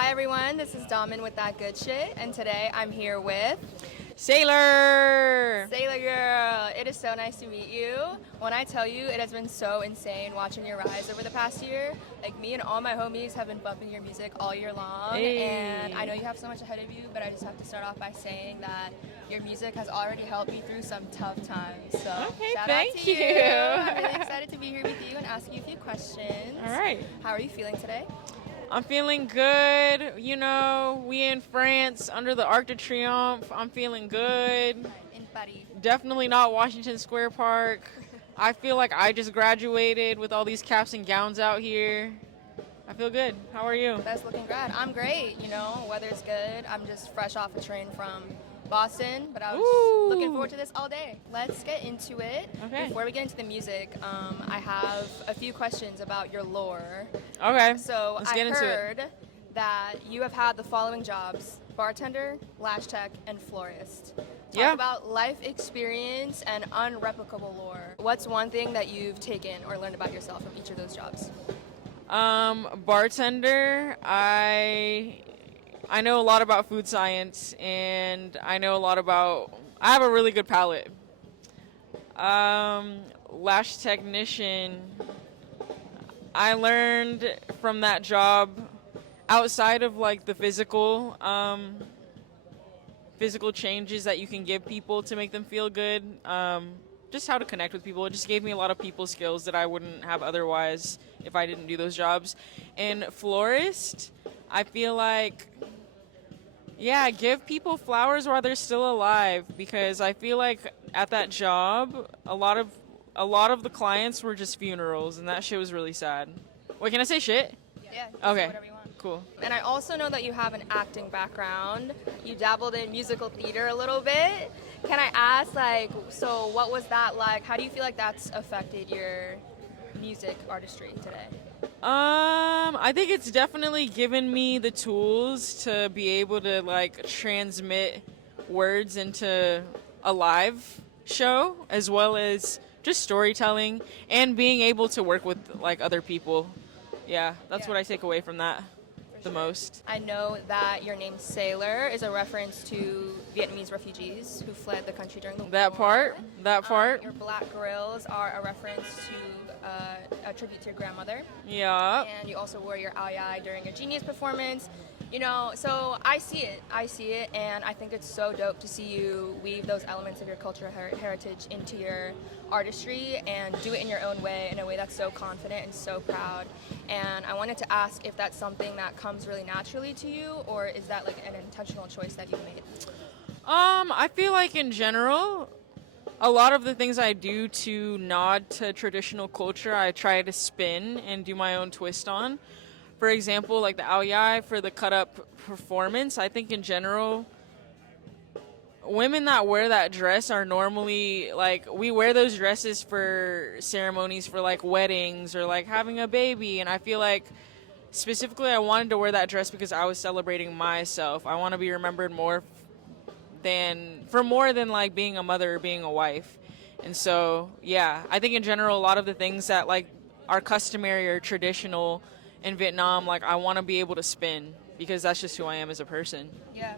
Hi everyone, this is Damin with That Good Shit, and today I'm here with Sailorr! Sailorr Girl. It is so nice to meet you. When I tell you, it has been so insane watching your rise over the past year. Like, me and all my homies have been bumping your music all year long, and I know you have so much ahead of you, but I just have to start off by saying that your music has already helped me through some tough times. So Okay, shout thank out to you. I'm really excited to be here with you and ask you a few questions. All right. How are you feeling today? I'm feeling good. You know, we in France under the Arc de Triomphe. I'm feeling good. In Paris. Definitely not Washington Square Park. I feel like I just graduated with all these caps and gowns out here. I feel good. How are you? That's looking good. I'm great, you know, weather's good. I'm just fresh off a train from Boston, but I was looking forward to this all day. Let's get into it. Okay. Before we get into the music, I have a few questions about your lore. Okay. So Let's I get into heard that you have had the following jobs: bartender, lash tech, and florist. Talk about life experience and unreplicable lore. What's one thing that you've taken or learned about yourself from each of those jobs? Bartender, I know a lot about food science, and I know a lot about. I have a really good palate. Lash technician. I learned from that job, outside of like the physical changes that you can give people to make them feel good. Just how to connect with people. It just gave me a lot of people skills that I wouldn't have otherwise if I didn't do those jobs. And florist, I feel like, yeah, give people flowers while they're still alive, because I feel like at that job, a lot of the clients were just funerals, and that shit was really sad. Wait, can I say shit? Yeah. Okay. Whatever you want. Cool. And I also know that you have an acting background. You dabbled in musical theater a little bit. Can I ask, like, so what was that like? How do you feel like that's affected your music artistry today? I think it's definitely given me the tools to be able to like transmit words into a live show, as well as just storytelling and being able to work with like other people. Yeah, that's what I take away from that the most. I know that your name Sailorr is a reference to Vietnamese refugees who fled the country during the war. That part. Your black grills are a reference to a tribute to your grandmother. Yeah. And you also wore your ao dai during a Genius performance. You know, so I see it, and I think it's so dope to see you weave those elements of your cultural heritage into your artistry and do it in your own way, in a way that's so confident and so proud. And I wanted to ask if that's something that comes really naturally to you, or is that like an intentional choice that you've made? I feel like in general, a lot of the things I do to nod to traditional culture, I try to spin and do my own twist on. For example, like the ao dai for the cut-up performance, I think in general, women that wear that dress are normally, like, we wear those dresses for ceremonies for, like, weddings or, like, having a baby. And I feel like, specifically, I wanted to wear that dress because I was celebrating myself. I want to be remembered more than, like, being a mother or being a wife. And so, yeah, I think in general, a lot of the things that, like, are customary or traditional in Vietnam, like, I want to be able to spin, because that's just who I am as a person. Yeah,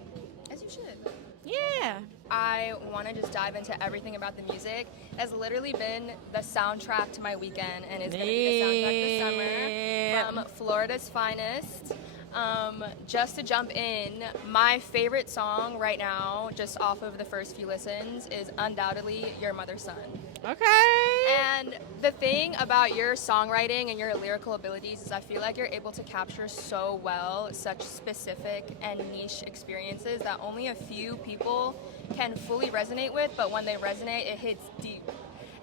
as you should. Yeah. I want to just dive into everything about the music. It has literally been the soundtrack to my weekend, and it's going to be the soundtrack this summer from Florida's finest. Just to jump in, my favorite song right now, just off of the first few listens, is undoubtedly Your Mother's Son. Okay. And the thing about your songwriting and your lyrical abilities is I feel like you're able to capture so well such specific and niche experiences that only a few people can fully resonate with, but when they resonate, it hits deep.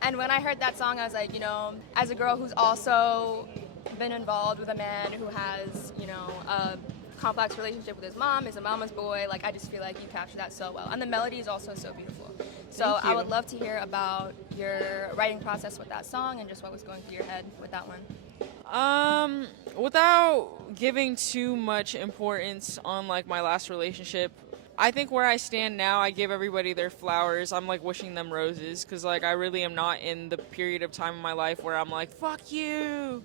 And when I heard that song, I was like, you know, as a girl who's also been involved with a man who has, you know, a complex relationship with his mom, is a mama's boy, like, I just feel like you capture that so well. And the melody is also so beautiful. So I would love to hear about your writing process with that song and just what was going through your head with that one. Without giving too much importance on, like, my last relationship, I think where I stand now, I give everybody their flowers. I'm, like, wishing them roses, because, like, I really am not in the period of time in my life where I'm like, fuck you.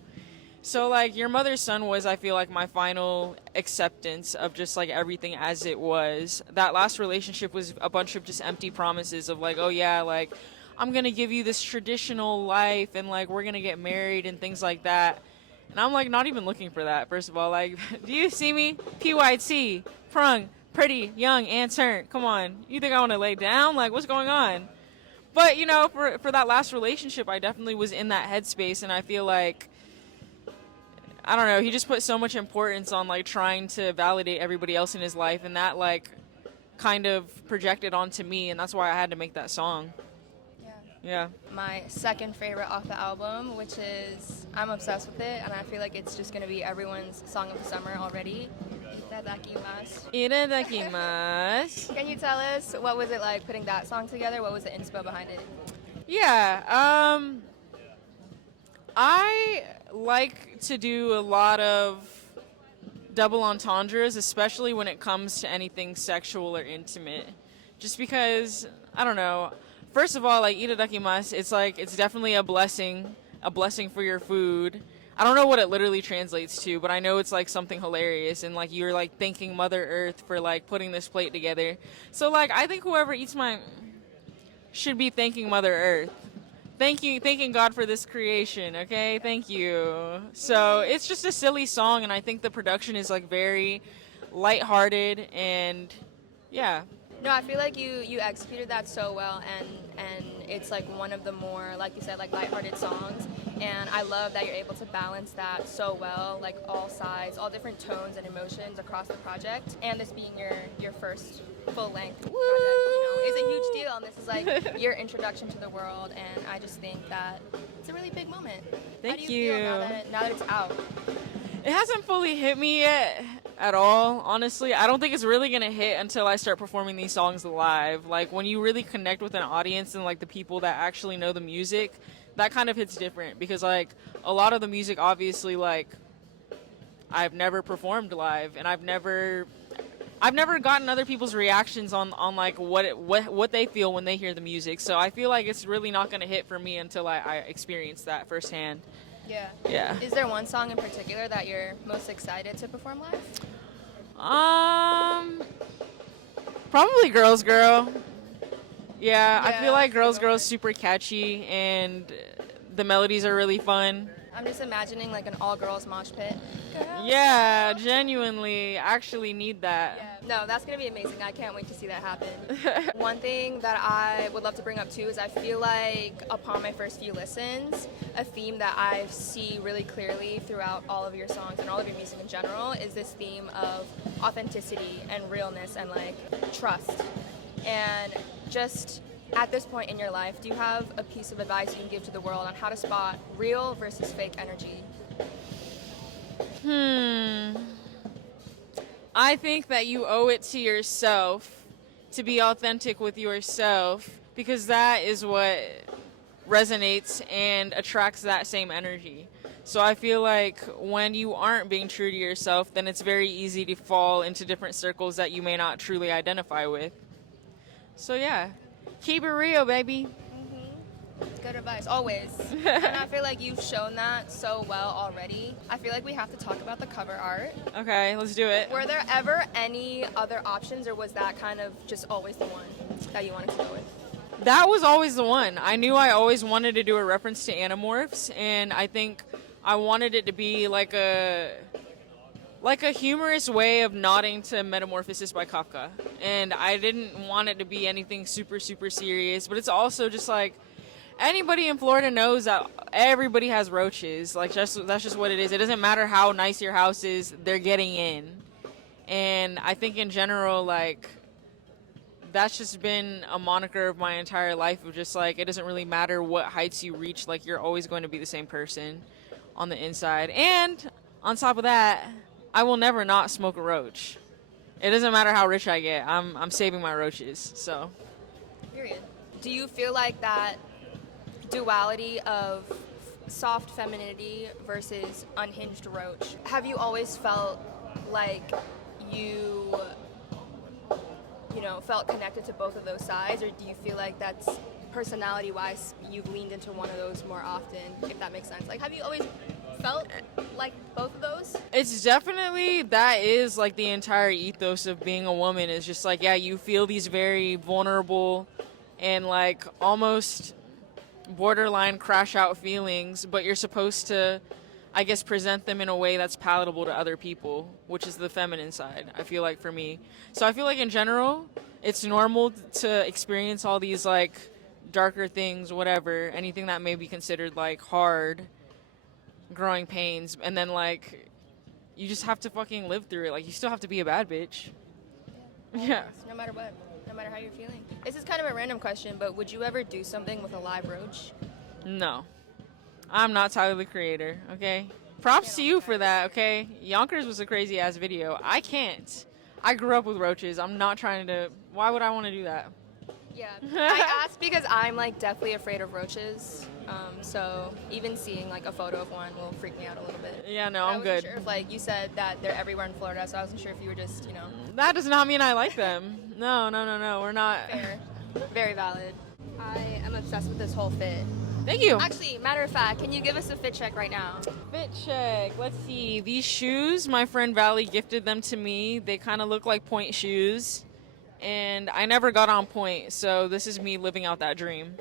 So, like, Your Mother's Son was, I feel like, my final acceptance of just, like, everything as it was. That last relationship was a bunch of just empty promises of, like, oh, yeah, like, I'm going to give you this traditional life and, like, we're going to get married and things like that. And I'm, like, not even looking for that, first of all. Like, do you see me? PYT, prung, pretty, young, and turn. Come on. You think I want to lay down? Like, what's going on? But, you know, for that last relationship, I definitely was in that headspace, and I feel like, I don't know, he just put so much importance on, like, trying to validate everybody else in his life, and that, like, kind of projected onto me, and that's why I had to make that song. Yeah. My second favorite off the album, which is, I'm obsessed with it, and I feel like it's just going to be everyone's song of the summer already. ITADAKIMASU. ITADAKIMASU. Can you tell us what was it like putting that song together? What was the inspo behind it? Yeah, I like to do a lot of double entendres, especially when it comes to anything sexual or intimate. Just because, I don't know. First of all, like, itadakimasu, it's like, it's definitely a blessing for your food. I don't know what it literally translates to, but I know it's like something hilarious, and like you're like thanking Mother Earth for like putting this plate together. So like I think whoever eats mine should be thanking Mother Earth. Thanking God for this creation, okay? Thank you. So it's just a silly song, and I think the production is like very lighthearted, and yeah. No, I feel like you executed that so well, and it's like one of the more, like you said, like lighthearted songs. And I love that you're able to balance that so well, like all sides, all different tones and emotions across the project. And this being your first full-length project, is a huge deal. And this is like your introduction to the world. And I just think that it's a really big moment. Thank How do you feel now that it's out? It hasn't fully hit me yet at all, honestly. I don't think it's really gonna hit until I start performing these songs live. Like when you really connect with an audience and like the people that actually know the music, that kind of hits different, because like a lot of the music, obviously, like I've never performed live, and I've never gotten other people's reactions on like what they feel when they hear the music. So I feel like it's really not gonna hit for me until I experience that firsthand. Yeah. Yeah. Is there one song in particular that you're most excited to perform live? Probably Girls Girl. Yeah, I feel like Girls Girl is super catchy, and the melodies are really fun. I'm just imagining like an all-girls mosh pit. Girls. Yeah, genuinely, actually need that. Yeah. No, that's going to be amazing. I can't wait to see that happen. One thing that I would love to bring up too is I feel like upon my first few listens, a theme that I see really clearly throughout all of your songs and all of your music in general is this theme of authenticity and realness and like trust. And just at this point in your life, do you have a piece of advice you can give to the world on how to spot real versus fake energy? I think that you owe it to yourself to be authentic with yourself, because that is what resonates and attracts that same energy. So I feel like when you aren't being true to yourself, then it's very easy to fall into different circles that you may not truly identify with. So yeah, keep it real, baby. Good advice, always. And I feel like you've shown that so well already. I feel like we have to talk about the cover art. Okay, let's do it. Were there ever any other options, or was that kind of just always the one that you wanted to go with? That was always the one. I knew I always wanted to do a reference to Animorphs, and I think I wanted it to be like a humorous way of nodding to Metamorphosis by Kafka. And I didn't want it to be anything super, super serious, but it's also just like, anybody in Florida knows that everybody has roaches. Like, that's just what it is. It doesn't matter how nice your house is, they're getting in. And I think in general, like, that's just been a moniker of my entire life, of just like, it doesn't really matter what heights you reach, like, you're always going to be the same person on the inside. And on top of that, I will never not smoke a roach. It doesn't matter how rich I get. I'm saving my roaches. So. Period. Do you feel like that duality of soft femininity versus unhinged roach, have you always felt like you felt connected to both of those sides, or do you feel like that's personality-wise you've leaned into one of those more often, if that makes sense? Like, have you always felt like both of those? It's definitely, that is like the entire ethos of being a woman, is just like, yeah, you feel these very vulnerable and like almost borderline crash out feelings, but you're supposed to, I guess, present them in a way that's palatable to other people, which is the feminine side, I feel like, for me. So I feel like in general, it's normal to experience all these like darker things, whatever, anything that may be considered like hard, growing pains, and then like you just have to fucking live through it. Like, you still have to be a bad bitch. Yeah. No matter what. No matter how you're feeling. This is kind of a random question, but would you ever do something with a live roach? No. I'm not Tyler the Creator, okay? Props to you for that, okay? Yonkers was a crazy ass video. I can't. I grew up with roaches. I'm not trying to. Why would I want to do that? Yeah. I asked because I'm like deathly afraid of roaches. So even seeing like a photo of one will freak me out a little bit. Yeah, no, I I'm wasn't good. Sure if, like you said that they're everywhere in Florida, so I wasn't sure if you were just, you know. That does not mean I like them. No, we're not. Fair. Very valid. I am obsessed with this whole fit. Thank you. Actually, matter of fact, can you give us a fit check right now? Fit check. Let's see. These shoes, my friend Valley gifted them to me. They kind of look like point shoes. And I never got on point, so this is me living out that dream.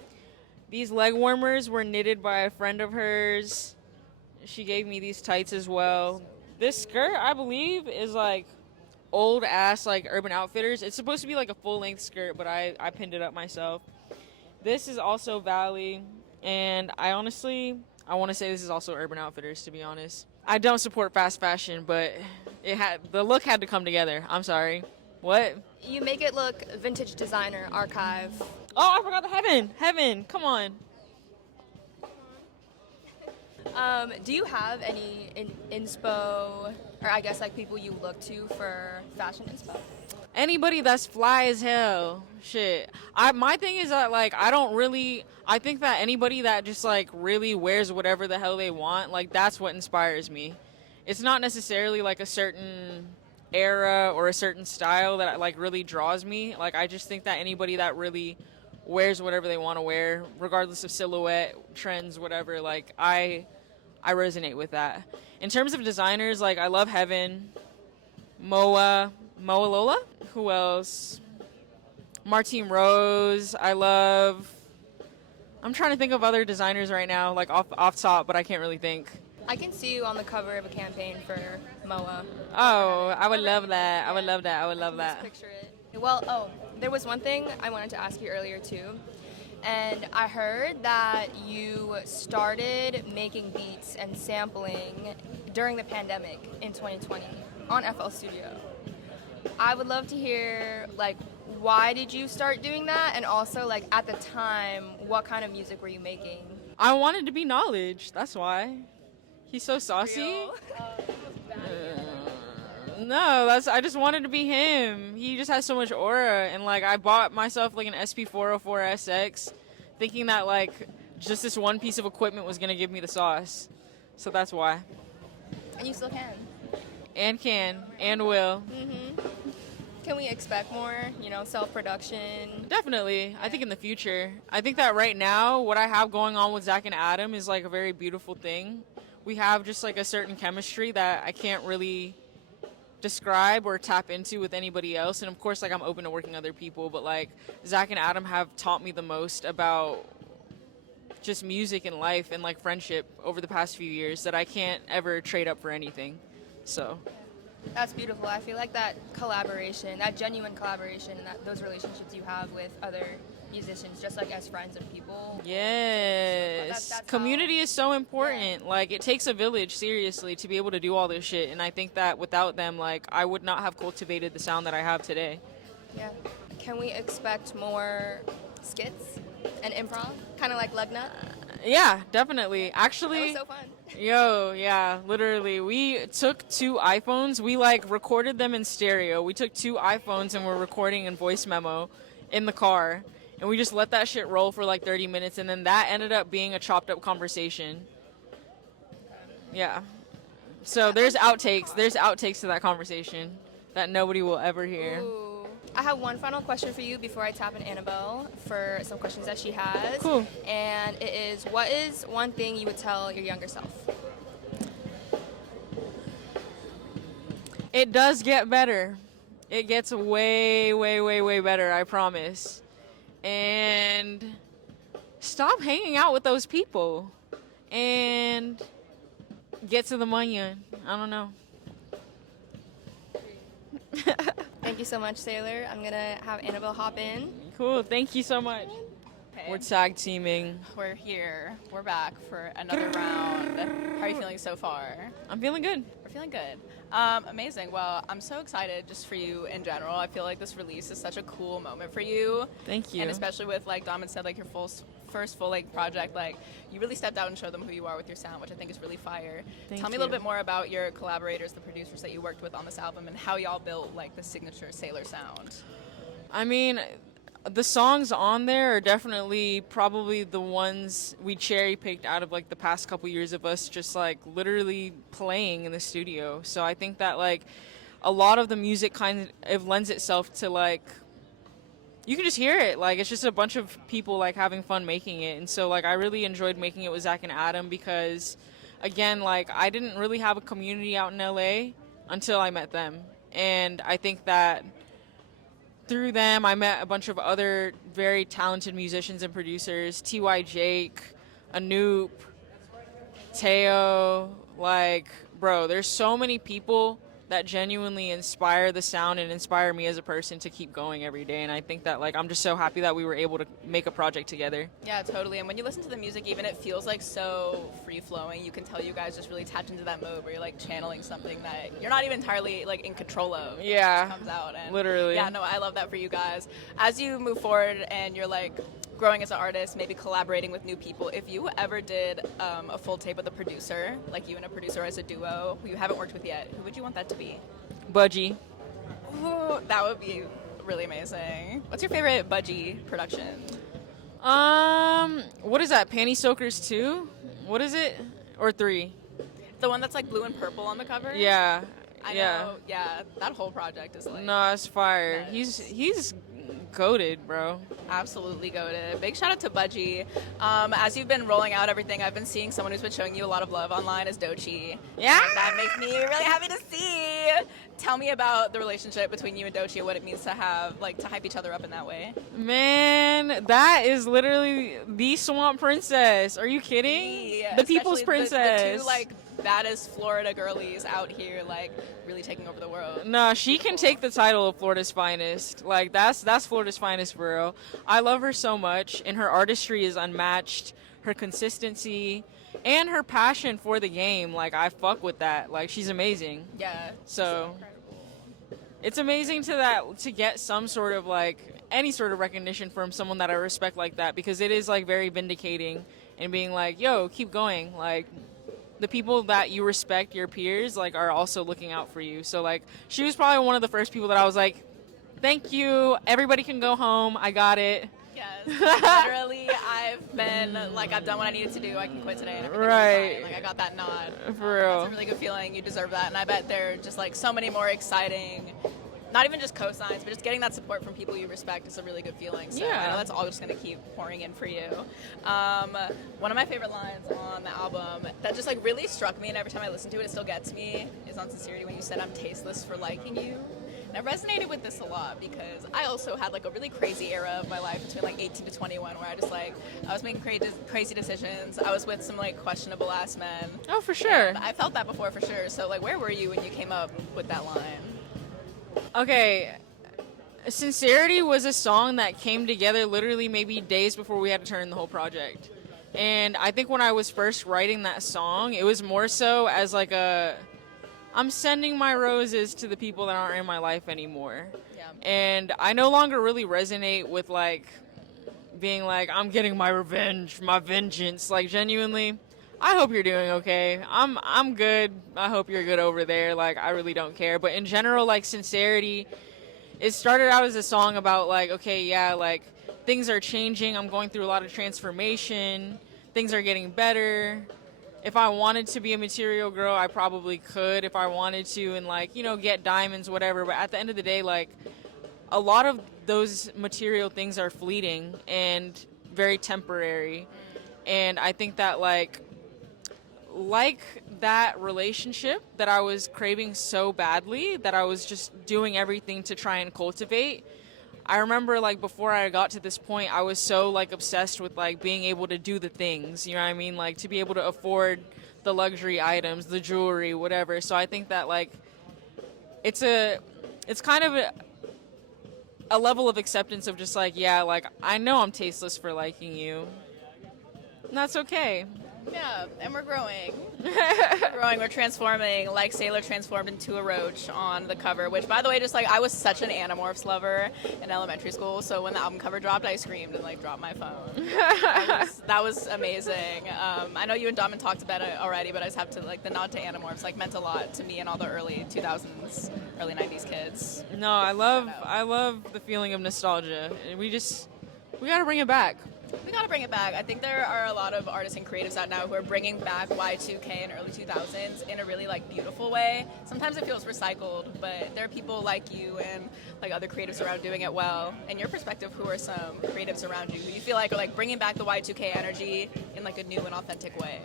These leg warmers were knitted by a friend of hers. She gave me these tights as well. This skirt, I believe, is like old ass like Urban Outfitters. It's supposed to be like a full length skirt, but I pinned it up myself. This is also Valley, and I want to say this is also Urban Outfitters, to be honest. I don't support fast fashion, but the look had to come together. I'm sorry. What? You make it look vintage designer, archive. Oh, I forgot the Heaven, come on. Do you have any inspo, or I guess like people you look to for fashion inspo? Anybody that's fly as hell. Shit. My thing is that like I think that anybody that just like really wears whatever the hell they want, like that's what inspires me. It's not necessarily like a certain era or a certain style that like really draws me. Like, I just think that anybody that really wears whatever they want to wear, regardless of silhouette, trends, whatever, like I resonate with that. In terms of designers, like I love Heaven, Moa Lola. Who else? Martine Rose. I'm trying to think of other designers right now, like off top, but I can't really think. I can see you on the cover of a campaign for Moa. Oh, I would love that. I would love that. Just picture it. Well, there was one thing I wanted to ask you earlier too. And I heard that you started making beats and sampling during the pandemic in 2020 on FL Studio. I would love to hear, like, why did you start doing that? And also, like, at the time, what kind of music were you making? I wanted to be Knxwledge. That's why. He's so saucy. No, I just wanted to be him. He just has so much aura. And, like, I bought myself, like, an SP404SX thinking that, like, just this one piece of equipment was going to give me the sauce. So that's why. And you still can. And will. Mm-hmm. Can we expect more, self-production? Definitely. I think in the future. I think that right now, what I have going on with Zach and Adam is, like, a very beautiful thing. We have just, like, a certain chemistry that I can't really describe or tap into with anybody else. And, of course, like, I'm open to working with other people. But, like, Zach and Adam have taught me the most about just music and life and, like, friendship over the past few years that I can't ever trade up for anything. So that's beautiful. I feel like that collaboration, that genuine collaboration, and those relationships you have with other musicians, just like as friends and people. Yes. That's community is so important. Yeah. Like, it takes a village, seriously, to be able to do all this shit. And I think that without them, like, I would not have cultivated the sound that I have today. Yeah. Can we expect more skits and improv? Kind of like Lugna? Yeah, definitely. Actually, that was so fun. Yeah, literally. We took 2 iPhones. We, like, recorded them in stereo. We took 2 iPhones and we're recording in voice memo in the car. And we just let that shit roll for, like, 30 minutes. And then that ended up being a chopped up conversation. Yeah. So there's outtakes. There's outtakes to that conversation that nobody will ever hear. Ooh. I have one final question for you before I tap in Annabelle for some questions that she has. Cool. And it is, what is one thing you would tell your younger self? It does get better. It gets way, way, way, way better, I promise. And stop hanging out with those people. And get to the money. I don't know. Thank you so much, Sailorr. I'm gonna have Annabelle hop in. Cool. Thank you so much. Hey, We're tag teaming. we're here. We're back for another round. How are you feeling so far? I'm feeling good. We're feeling good. Amazing. Well, I'm so excited just for you in general. I feel like this release is such a cool moment for you. Thank you. And especially with, like Dom had said, like your first full-length project, like you really stepped out and showed them who you are with your sound, which I think is really fire. Thank Tell me a you. little bit more about your collaborators, the producers that you worked with on this album, and how y'all built like the signature Sailorr sound. I mean, the songs on there are definitely probably the ones we cherry picked out of like the past couple years of us just like literally playing in the studio. So I think that like a lot of the music kind of lends itself to like you can just hear it. Like it's just a bunch of people like having fun making it. And so like I really enjoyed making it with Zach and Adam because again, like I didn't really have a community out in LA until I met them. And I think that through them, I met a bunch of other very talented musicians and producers. T.Y. Jake, Anoop, Teo. Like, bro, there's so many people that genuinely inspire the sound and inspire me as a person to keep going every day. And I think that, like, I'm just so happy that we were able to make a project together. Yeah, totally. And when you listen to the music, even it feels like so free-flowing. You can tell you guys just really tapped into that mode where you're like channeling something that you're not even entirely like in control of. Yeah, It just comes out. And literally. Yeah, no, I love that for you guys. As you move forward and you're like growing as an artist, maybe collaborating with new people, if you ever did a full tape with a producer, like you and a producer as a duo who you haven't worked with yet, who would you want that to be? Budgie. Ooh, that would be really amazing. What's your favorite Budgie production? What is that? Panty Soakers 2? What is it? Or 3? The one that's like blue and purple on the cover? Yeah. I yeah. know, yeah, that whole project is like No, it's fire. Yes. He's goated, bro. absolutely goated. Big shout out to Budgie. As you've been rolling out everything, I've been seeing someone who's been showing you a lot of love online is Doechii. Yeah. And that makes me really happy to see. Tell me about the relationship between you and Doechii and what it means to have, like, to hype each other up in that way. Man, that is literally the swamp princess. Are you kidding? Yeah, The people's especially princess. The two, like, baddest Florida girlies out here, like, really taking over the world. No, she can take the title of Florida's finest. Like that's Florida's finest for real. I love her so much, and her artistry is unmatched. Her consistency and her passion for the game, like I fuck with that. Like she's amazing. Yeah. So it's amazing to get some sort of like any sort of recognition from someone that I respect like that because it is like very vindicating and being like, yo, keep going. Like the people that you respect, your peers, like are also looking out for you. So like she was probably one of the first people that I was like, thank you. Everybody can go home. I got it. Yes, literally, I've been, like, I've done what I needed to do. I can quit today and everything will be Right. fine. Like, I got that nod. For real. That's a really good feeling. You deserve that. And I bet there are just, like, so many more exciting, not even just cosigns, but just getting that support from people you respect is a really good feeling. So Yeah. I know that's all just going to keep pouring in for you. One of my favorite lines on the album that just, like, really struck me, and every time I listen to it, it still gets me, is on Sincerity when you said, I'm tasteless for liking you. And I resonated with this a lot because I also had like a really crazy era of my life between like 18 to 21 where I just like, I was making crazy decisions. I was with some like questionable ass men. Oh, for sure. And I felt that before for sure. So like, where were you when you came up with that line? Okay. Sincerity was a song that came together literally maybe days before we had to turn the whole project. And I think when I was first writing that song, it was more so as like I'm sending my roses to the people that aren't in my life anymore. Yeah. And I no longer really resonate with like being like, I'm getting my revenge, my vengeance. Like genuinely, I hope you're doing okay. I'm good. I hope you're good over there. Like I really don't care. But in general, like Sincerity, it started out as a song about like, okay, yeah, like things are changing. I'm going through a lot of transformation. Things are getting better. If I wanted to be a material girl, I probably could if I wanted to and, like, you know, get diamonds, whatever. But at the end of the day, like, a lot of those material things are fleeting and very temporary. And I think that, like, like that relationship that I was craving so badly, that I was just doing everything to try and cultivate. I remember, like, before I got to this point, I was so, like, obsessed with, like, being able to do the things, you know what I mean? Like, to be able to afford the luxury items, the jewelry, whatever. So I think that, like, it's kind of a level of acceptance of just, like, yeah, like, I know I'm tasteless for liking you. And that's okay. Yeah, and we're growing. We're growing, we're transforming, like Sailorr transformed into a roach on the cover, which, by the way, just like, I was such an Animorphs lover in elementary school, so when the album cover dropped, I screamed and like dropped my phone. That was amazing. I know you and Domin talked about it already, but I just have to, like, the nod to Animorphs, like, meant a lot to me and all the early 2000s, early 90s kids. No, I love the feeling of nostalgia. We gotta bring it back. We gotta bring it back. I think there are a lot of artists and creatives out now who are bringing back Y2K and early 2000s in a really, like, beautiful way. Sometimes it feels recycled, but there are people like you and, like, other creatives around doing it well. In your perspective, who are some creatives around you who you feel like are, like, bringing back the Y2K energy in, like, a new and authentic way?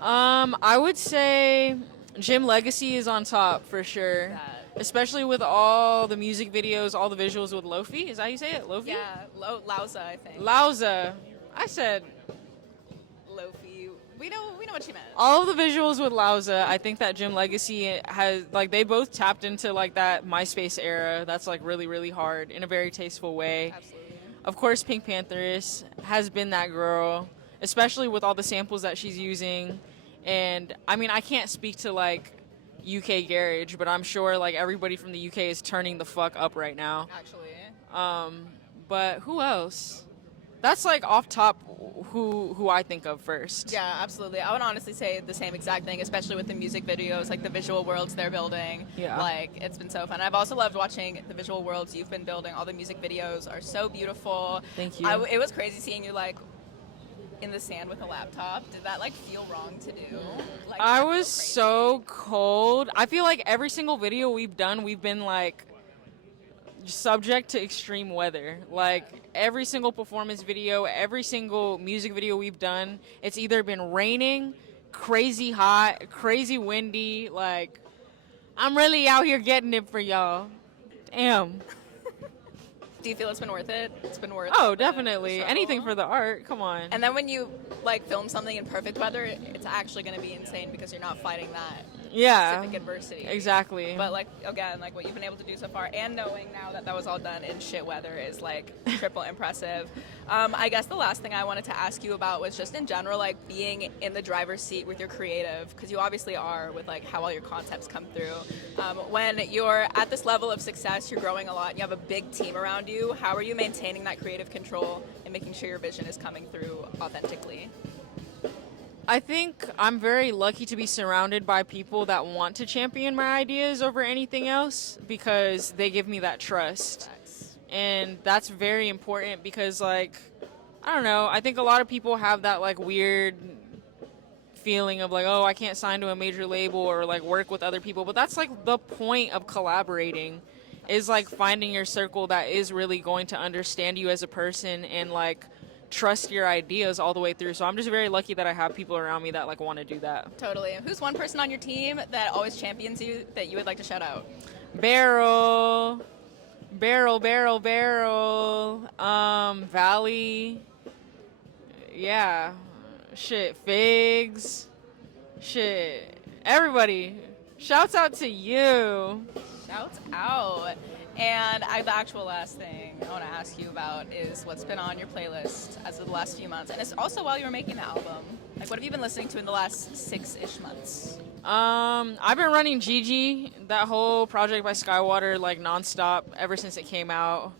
I would say Jim Legacy is on top for sure. Especially with all the music videos, all the visuals with Lofi. Is that how you say it? Lofi? Yeah, Lauza, I think. Lauza. I said Lofi. We know what you meant. all the visuals with Lauza. I think that Jim Legacy has, like, they both tapped into, like, that MySpace era. That's, like, really, really hard in a very tasteful way. Absolutely. Of course, Pink Pantheress has been that girl, especially with all the samples that she's using. And, I mean, I can't speak to, like, UK Garage, but I'm sure, like, everybody from the UK is turning the fuck up right now. Actually. But who else? That's, like, off top who I think of first. Yeah, absolutely. I would honestly say the same exact thing, especially with the music videos, like the visual worlds they're building. Yeah. Like, it's been so fun. I've also loved watching the visual worlds you've been building. All the music videos are so beautiful. Thank you. It was crazy seeing you, like, in the sand with a laptop. Did that, like, feel wrong to do? Like, I that was feel so cold. I feel like every single video we've done, we've been, like, subject to extreme weather. Like, every single performance video, every single music video we've done, it's either been raining, crazy hot, crazy windy. Like, I'm really out here getting it for y'all. Damn. Do you feel it's been worth it? It's been worth Oh, the definitely. struggle? Anything for the art. Come on. And then when you, like, film something in perfect weather, it's actually going to be insane because you're not fighting that Yeah. specific adversity. Exactly. But, like, again, like, what you've been able to do so far and knowing now that that was all done in shit weather is, like, triple impressive. I guess the last thing I wanted to ask you about was just in general, like, being in the driver's seat with your creative, because you obviously are with, like, how all your concepts come through. When you're at this level of success, you're growing a lot, and you have a big team around you, how are you maintaining that creative control and making sure your vision is coming through authentically? I think I'm very lucky to be surrounded by people that want to champion my ideas over anything else because they give me that trust. And that's very important because, like, I don't know, I think a lot of people have that, like, weird feeling of, like, oh, I can't sign to a major label or, like, work with other people. But that's, like, the point of collaborating is, like, finding your circle that is really going to understand you as a person and, like, trust your ideas all the way through. So I'm just very lucky that I have people around me that, like, want to do that. Totally. Who's one person on your team that always champions you that you would like to shout out? Barrel. Valley. Yeah. Shit. Figs. Shit. Everybody. Shouts out to you. Shouts out. And the actual last thing I want to ask you about is what's been on your playlist as of the last few months. And it's also while you were making the album. Like, what have you been listening to in the last 6-ish months? I've been running Gigi, that whole project by Skywater, like, nonstop ever since it came out.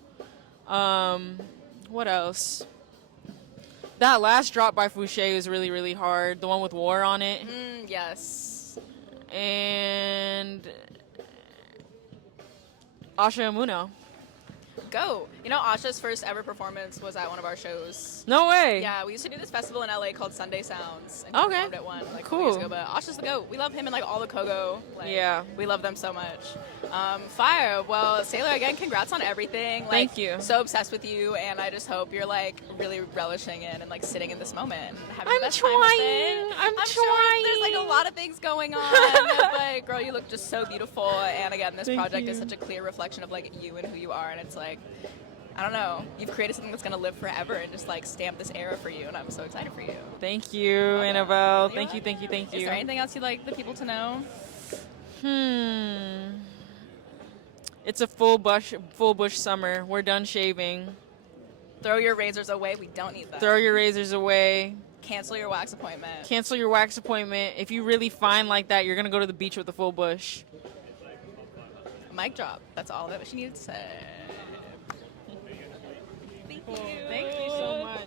What else? That last drop by Fouché was really, really hard. The one with War on it. Yes. And Asha Amuno. Go. You know, Asha's first ever performance was at one of our shows. No way. Yeah, we used to do this festival in LA called Sunday Sounds. And Okay. performed at one like a couple Cool. years ago. But Asha's the goat. We love him and like all the Kogo. Like, Yeah. We love them so much. Fire. Well, Sailorr, again, congrats on everything. Like, Thank you. So obsessed with you, and I just hope you're like really relishing it and like sitting in this moment. And having I'm the best time with trying. it. I'm Sure there's like a trying. lot of things going on, but girl, you look just so beautiful. And again, this Thank project you. is such a clear reflection of like you and who you are, and it's like, I don't know, you've created something that's gonna live forever and just like stamp this era for you, and I'm so excited for you. Thank you, Annabelle. You're Thank you, thank you, thank Is you. there anything else you'd like the people to know? It's a full bush summer. We're done shaving. Throw your razors away. We don't need them. Throw your razors away. Cancel your wax appointment. Cancel your wax appointment. If you really fine like that, you're gonna go to the beach with a full bush. Mic drop. That's all that she needed to say. Thank you. Thank you.